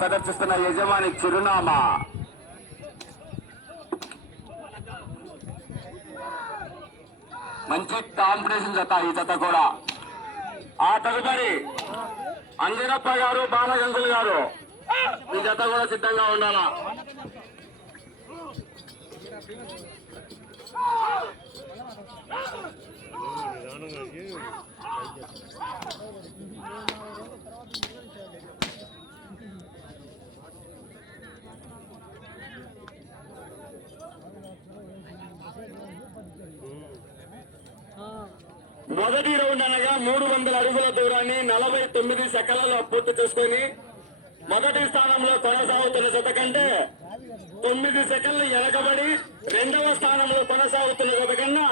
ప్రదర్శిస్తున్న యజమాని చిరునామా మంచి కాంపిటీషన్ జత ఈ జత కూడా. ఆ తదుపరి అంజనప్ప గారు బాలగంగులు గారు ఈ జత కూడా సిద్ధంగా ఉండాలా. మొదటి రౌండ్ అనగా 300 అడుగుల దూరాన్ని 49 సెకన్లలో పూర్తి చేసుకుని మొదటి స్థానంలో కొనసాగుతున్న జత కంటే 9 సెకండ్లు వెనకబడి రెండవ స్థానంలో కొనసాగుతున్న జత కన్నా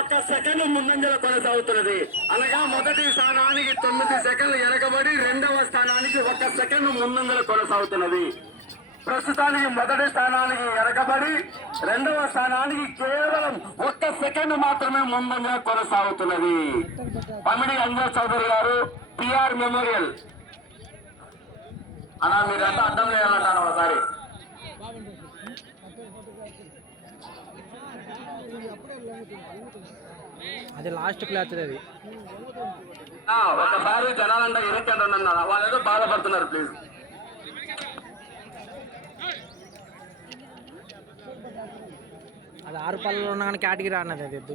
1 సెకండ్ ముందంజల కొనసాగుతున్నది. అనగా మొదటి స్థానానికి 9 సెకండ్లు వెనకబడి రెండవ స్థానానికి 1 సెకండ్ ముందంజల కొనసాగుతున్నది. ప్రస్తుతానికి మొదటి స్థానానికి వెనకబడి రెండవ స్థానానికి కేవలం 1 సెకండ్ మాత్రమే ముందంగా కొనసాగుతున్నది. పమిడి అంజయ్ చౌదరి గారు, పిఆర్ మెమోరియల్. అలా మీరంతా అర్థం చేయాలంటాను ఒకసారి. అది లాస్ట్ క్లాత్ అది. ఒకసారి జనాలంతా ఇరుక్కండి అన్నారు, వాళ్ళు ఏదో బాధపడుతున్నారు. ప్లీజ్ అది 6 పళ్ళలో ఉన్న కానీ కేటగిరీ అన్నది అది ఎద్దు.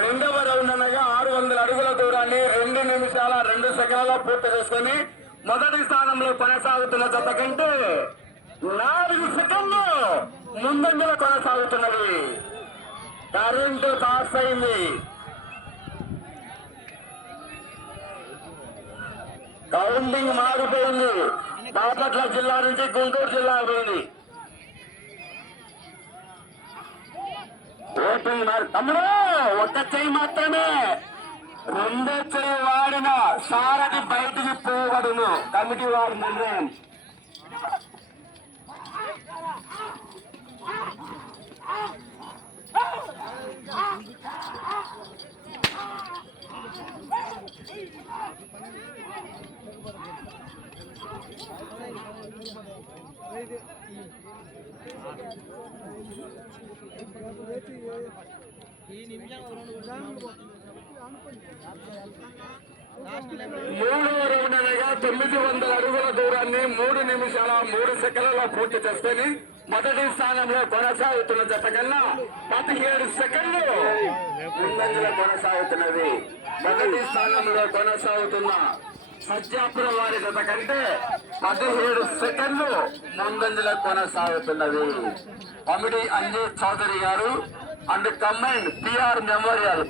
రెండవ రౌండ్ అనగా 600 అడుగుల దూరాన్ని 2 నిమిషాల 2 సెకండ్లలో పూర్తి చేసుకుని మొదటి స్థానంలో కొనసాగుతున్న జత కంటే 4 సెకండ్లు ముందంజలో కొనసాగుతున్నది. కరెంటు పాస్ అయింది. కౌంటింగ్ మారిపోయింది. బాపట్ల జిల్లా నుంచి గుంటూరు జిల్లా పోయింది. ఓటింగ్ తమ్ముడు ఒక్క చెయ్యి మాత్రమే, రెండో చెయ్యి వాడిన సారథి బయటికి పోవడును. కమిటీ వారి నిర్ణయం. మూడవ రౌండ్ అనగా 900 అడుగుల దూరాన్ని 3 నిమిషాల 3 సెకండ్లలో పూర్తి చేసుకుని మొదటి స్థానంలో కొనసాగుతున్న జత కన్నా 17 సెకండ్లు ముందంజలో కొనసాగుతున్నది. మొదటి స్థానంలో కొనసాగుతున్న సజ్జాపురం వారి జత కంటే 17 సెకండ్లు ముందంజలో కొనసాగుతున్నది. కమిటీ అంజయ్ చౌదరి గారు అండ్ కంబైన్ పిఆర్ మెమోరియల్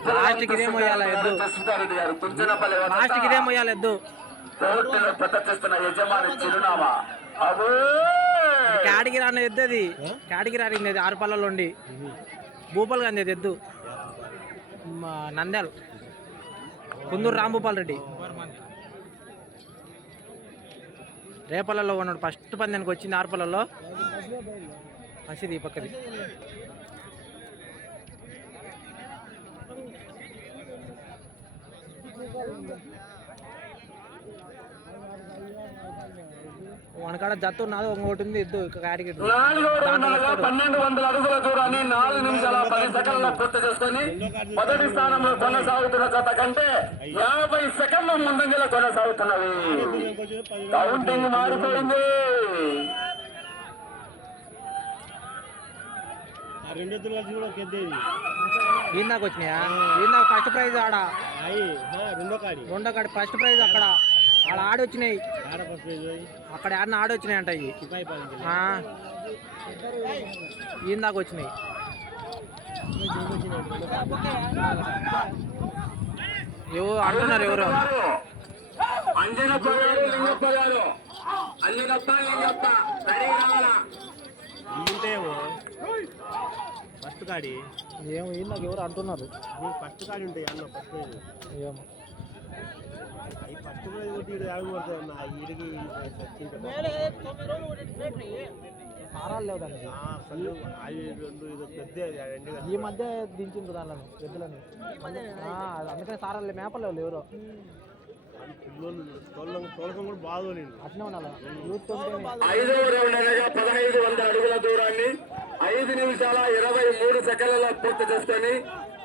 గారు కుంచనపల్లి ప్రదర్శిస్తున్న యజమాని చిరునామా. కేటగిరీ అన్న ఎద్దు అది. కేటగిరీ ఆడింది 6 పళ్ళలో ఉండి భూపాల్ గాంధీ ఎద్దు. నంద్యాల కుందూరు రాంభూపాల్ రెడ్డి రేపల్లలో ఉన్నాడు. ఫస్ట్ పందానికి వచ్చింది 6 పళ్ళలో. పసిది ఈ పక్కది. వనకాడ జత్తు ఉన్నది, ఒకటి ఉంది ఎద్దు కేటగిరీ. 1200 అడుగుల దూరాన్ని 4 నిమిషాల 10 సెకండ్లలో పూర్తి చేసుకుని మొదటి స్థానంలో కొనసాగుతున్న జత కంటే 50 సెకండ్ల ముందంజలో కొనసాగుతున్నవి. కౌంటింగ్ మారిపోయింది. ఈయనకు వచ్చినాయా? ఈయన ఫస్ట్ ప్రైజ్ ఆడ రెండో కాడి ఫస్ట్ ప్రైజ్ అక్కడ ఆడ ఆడొచ్చినాయి. అక్కడ ఆడిన ఆడొచ్చినాయి అంట. ఈయన దాకా వచ్చినాయి. ఎవరు అంటున్నారు? ఎవరు అంజనప్ప గారు, లింగప్ప గారు. అంజనప్ప లింగప్ప ఫస్ట్ కాడి ఏమో నాకు ఎవరు అంటున్నారు. ఫస్ట్ కాడి ఉంటాయి అన్న. ఫస్ట్ ఏమో ఫస్ట్ ఆడకూడదు అన్న. వీడికి సారాలు లేవు దానికి. అసలు అవి రెండు ఇది పెద్ద ఎండు ఈ మధ్య దించింది దానిలో ఎద్దులని. అందుకని సారాలు మేపలేవు ఎవరు పిల్లలు తోలకం కూడా బాగోలేదు. అట్నే ఉండాలి. యూత్ ఉంటే 5వ రౌండ్ అనగా 1500 అడుగుల దూరాన్ని 5 నిమిషాల 23 సెకండ్లలో పూర్తి చేసుకొని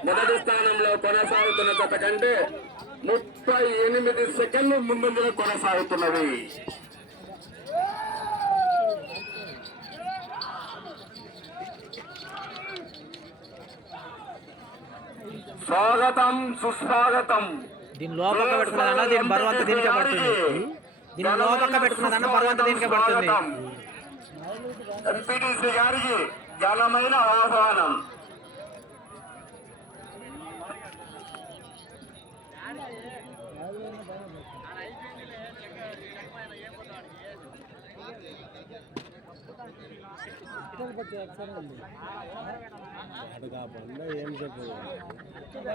మొదటి స్థానంలో కొనసాగుతున్న జత కంటే 38 సెకండ్లు ముందంజలో కొనసాగుతున్నవి. స్వాగతం సుస్వాగతం. దీని లోపక్క పెట్టుకున్నదన్నా దీని బరువంత దీనికే పడుతుంది. దీని లోపక్క పెట్టుకున్నదన్నా బరువంత దీనికే పడుతుంది. ఎంపీటీసీ గారికి ఘనమైన ఆహ్వానం. ఏం చెప్పు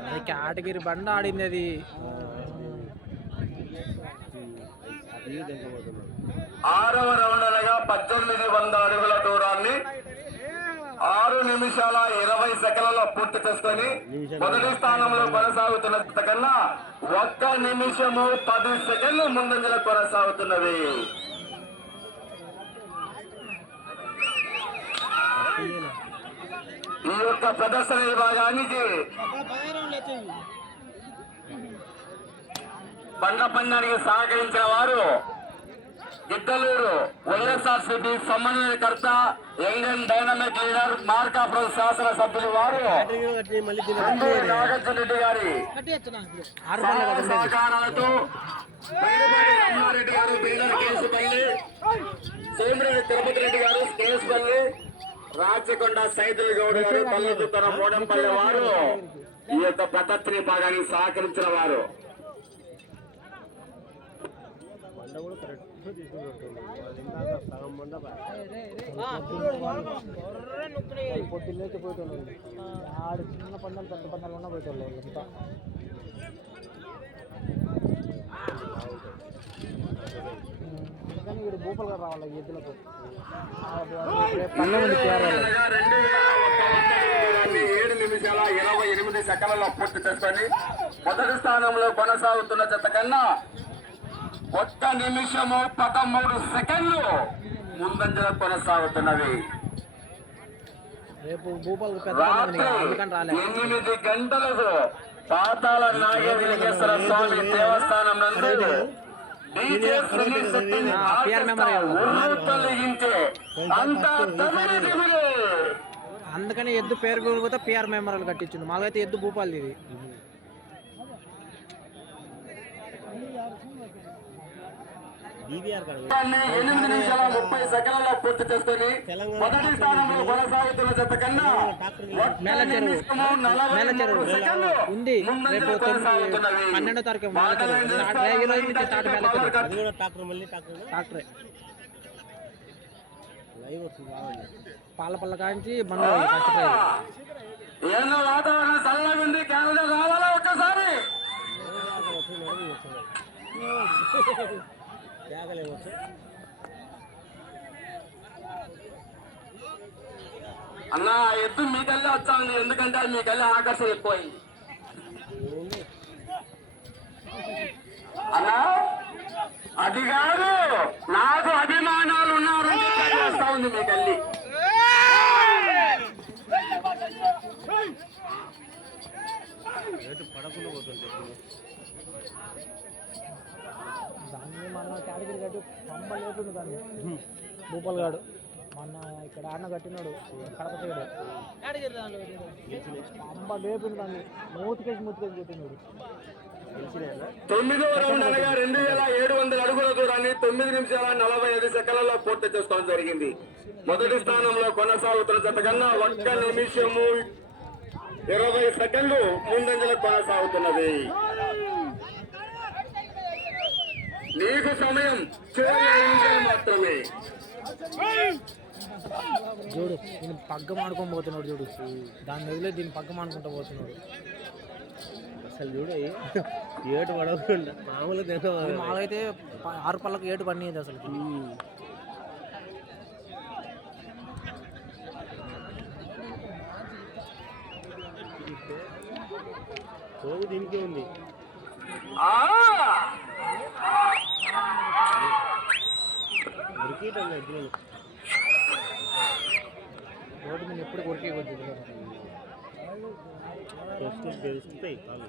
అది కేటగిరి బండ ఆడింది అది. 6వ రౌండ్ అనగా 1800 అడుగుల దూరాన్ని 6 నిమిషాల 20 సెకండ్లలో పూర్తి చేసుకొని మొదటి స్థానంలో కొనసాగుతున్న కన్నా 1 నిమిషము 10 సెకండ్లు ముందంజలో కొనసాగుతున్నది. ఈ యొక్క ప్రదర్శన విభాగానికి బండ పందానికి సహకరించిన వారు గిద్దలూరు వైఎస్ఆర్సీపీ సమన్వయకర్త young and dynamic leader Markapuram శాసనసభ్యులు వారు నాగార్జున రెడ్డి గారి సహకారాలతో బైరపాటి రామారెడ్డి గారు బిల్డర్ కేసుపల్లి, సోమిరెడ్డి తిరుపతి రెడ్డి గారు కేసుపల్లి, రాచకొండ సైదుల్ గౌడ్ గారు తల్లదుతర మోడంపల్లి వారు ఈ యొక్క ప్రదర్శన విభాగానికి సహకరించిన వారు. పొద్దున్నేకి పోయేటోళ్ళు ఆడు చిన్న పందాలు పెద్ద పందాలు ఉన్నా పోయేటోళ్ళు వాళ్ళంతా. అందుకని వీడు భూపాల్ గారు రావాలి ఎద్దులకు. 7 నిమిషాల 28 సెకండ్లలో పూర్తి చేసుకొని మొదటి స్థానంలో కొనసాగుతున్న జత కన్నా 1 నిమిషము 13 సెకండ్లు ముందంజలో కొనసాగుతున్నవి. రేపు భూపాల్ రాత్రి 8 గంటలకు పాతాళ నాగేశ్వర స్వామి దేవస్థానం నందు డీజే సునీల్ శెట్టిని తొలగించే అంతా తమిళ. అందుకని ఎద్దు పేరు పెరిగితే పిఆర్ మెమోరియల్ కట్టించింది. మాకైతే ఎద్దు భూపాల్ ఇది. DVR 8 నిమిషాల 30 సెకండ్లలో పూర్తి చేసుకొని మొదటి స్థానంలో కొనసాగుతున్న జత కన్నా ఉంది. రేపు 12వ తారీఖు ట్రాక్టరే పాలపల్ల కాంచి బండ్లు ఫస్ట్ ప్రైజ్. ఏమో వాతావరణం చల్లగా ఉంది, కెనడా రావాలా ఒక్కసారి. అన్న ఎద్దు మీకల్లా వచ్చా ఉంది, ఎందుకంటే అది మీకల్లా ఆకర్షణ ఎక్కువైంది అన్నా. అది కాదు, నాకు అభిమానాలు ఉన్నారు వస్తా ఉంది మీకల్లి. పడకుండా పోతుంది. దాన్ని మన కేటగిరీ కట్టి పంబ లేకుండా దాన్ని భూపాల్ గాడు మొన్న ఇక్కడ ఆడిన కట్టినాడు కడప సైడ్ పంబ లేకుండా దాన్ని మూతికేసి కొట్టినాడు. 9వ రౌండ్ అనగా 2700 అడుగుల దూరాన్ని 9 నిమిషాల 45 సెకండ్లలో పూర్తి చేసుకోవడం జరిగింది. మొదటి స్థానంలో కొనసాగుతున్న జత కన్నా 1 నిమిషము 20 సెకండ్లు ముందంజలో కొనసాగుతున్నది. నీకు సమయం మాత్రమే. చూడు దీన్ని పగ్గం ఆడుకొని పోతున్నాడు. చూడు దాన్ని వదిలే దీన్ని పగ్గం ఆడుకుంటూ పోతున్నాడు. అసలు చూడు ఏటు పడకుండా మాకైతే 6 పళ్ళకు ఏటు పడినది అసలు. రోజు దీనికే ఉంది. ఆ ఉరికీయటం ఎద్దులను రోడ్డు మీద ఎప్పుడు కొరికే కొద్ది తెలుస్తాయి కాళ్ళు.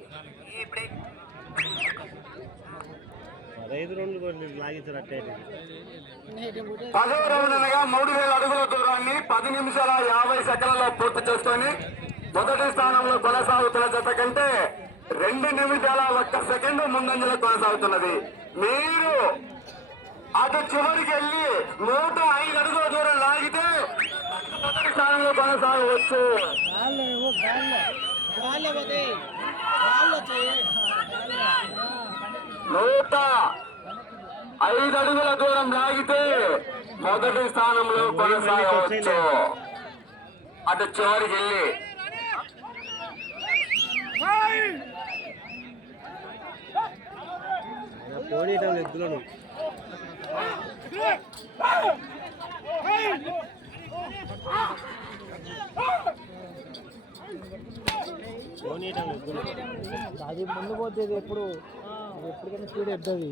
15 రౌండ్లు కూడా లాగించారు అట్టే. 10వ రౌండ్ అనగా 3000 అడుగుల దూరాన్ని 10 నిమిషాల 50 సెకండ్లలో పూర్తి చేసుకొని మొదటి స్థానంలో కొనసాగుతున్న జత కంటే 2 నిమిషాల 1 సెకండ్ ముందంజలో కొనసాగుతున్నది. మీరు అటు చివరికి వెళ్ళి 105 అడుగుల దూరం లాగితే మొదటి స్థానంలో కొనసాగవచ్చు. 105 అడుగుల దూరం లాగితే మొదటి స్థానంలో కొనసాగవచ్చు. అటు చివరికి వెళ్ళి పోనీయటం ఎద్దులను పోనీయటం ఎద్దులు అది ముందు పోతుంది ఎప్పుడు ఎప్పటికైనా స్పీడ్ ఎద్దది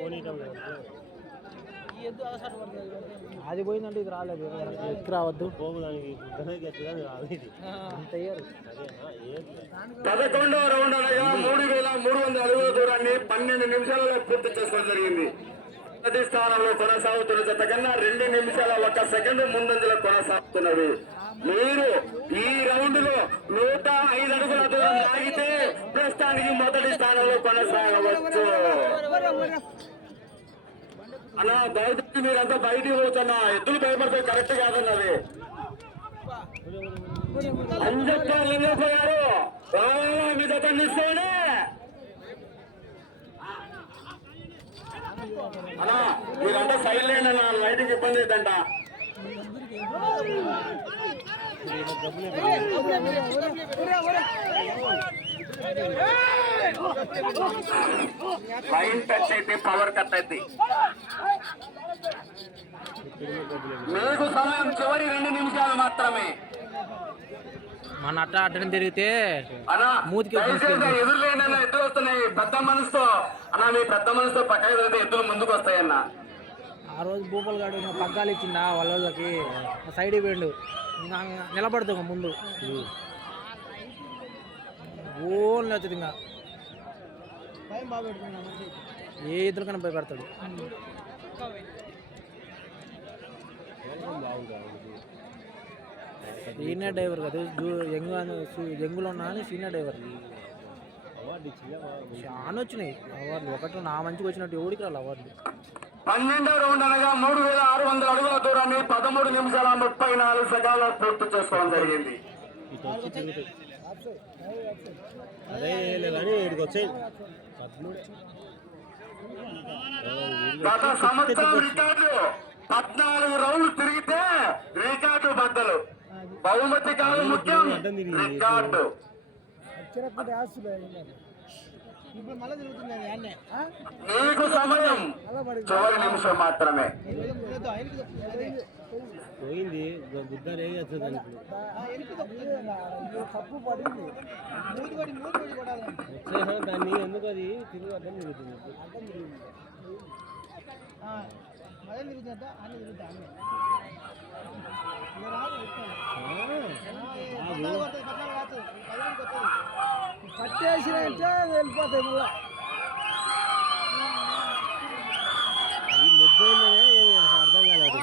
పోనీయటం అది పోయిందంటే ఇది రాలేదు ఎక్కువ రావద్దు పోగు దానికి అంత అయ్యారు. 11వ రౌండ్ అనగా 3300 అడుగుల దూరాన్ని 12 నిమిషాలలో పూర్తి చేసుకోవడం జరిగింది. మొదటి స్థానంలో కొనసాగుతున్న జత కన్నా 2 నిమిషాల 1 సెకండ్ ముందంజలో కొనసాగుతున్నది. మీరు ఈ రౌండ్ లో 105 అడుగుల దూరం లాగితే ప్రస్తుతానికి మొదటి స్థానంలో కొనసాగవచ్చు. అలా దయచేసి మీరంతా బయటికి పోతున్నా ఎద్దులు భయపడితే కరెక్ట్ కాదన్నది. అంజపోయారు మీ జతని ఇస్తేనే అలా మీరంతా సైలెంట్ అన్న లైటింగ్ ఇబ్బంది అవుతుందంట. లైన్ టచ్ అయితే పవర్ కట్ అయితే మీకు సమయం చివరి 2 నిమిషాలు మాత్రమే. మన అట్టని తిరిగితే మూతికి ఎదురులేని ఎద్దులు వస్తున్నాయి పెద్ద మనసుతో అన్న. మీ పెద్ద మనసుతో పక్కన వెళ్తే ఎద్దులు ముందుకు వస్తాయన్న. ఆ రోజు భూపాల్ గారు పగ్గాలు ఇచ్చిందా వాళ్ళకి సైడ్ పోయిండు నిలబడుతుంది ముందు ఓన్ వచ్చింది. ఇంకా ఏ ఇద్దరికైనా భయపడతాడు. సీనియర్ డ్రైవర్ కదా జంగులో ఉన్నా అని సీనియర్ డ్రైవర్ చాలా వచ్చినాయి అవార్డులు. ఒకటి నా మంచిగా వచ్చినట్టు ఎవరికి రాలి అవార్డులు. 12వ రౌండ్ అనగా 3600 అడుగుల దూరాన్ని 13 నిమిషాల 34 సెకండ్లలో పూర్తి చేసుకోవడం జరిగింది. అదే కానీ ఇక్కడికి వచ్చాయి. గత సంవత్సరం రికార్డు 14 రౌండ్లు తిరిగితే రికార్డు బద్దలు. బహుమతి కాదు ముఖ్యం, రికార్డు. నీకు సమయం చివరి నిమిషం మాత్రమే. పోయింది గుద్ద రేగేస్తుంది. దాన్ని ఎందుకు అది తిరిగి అడ్డం తిరుగుతుంది. పట్టేసినంటే వెళ్ళిపోతాయి కూడా. అది ముద్ద అర్థం కాలేదు.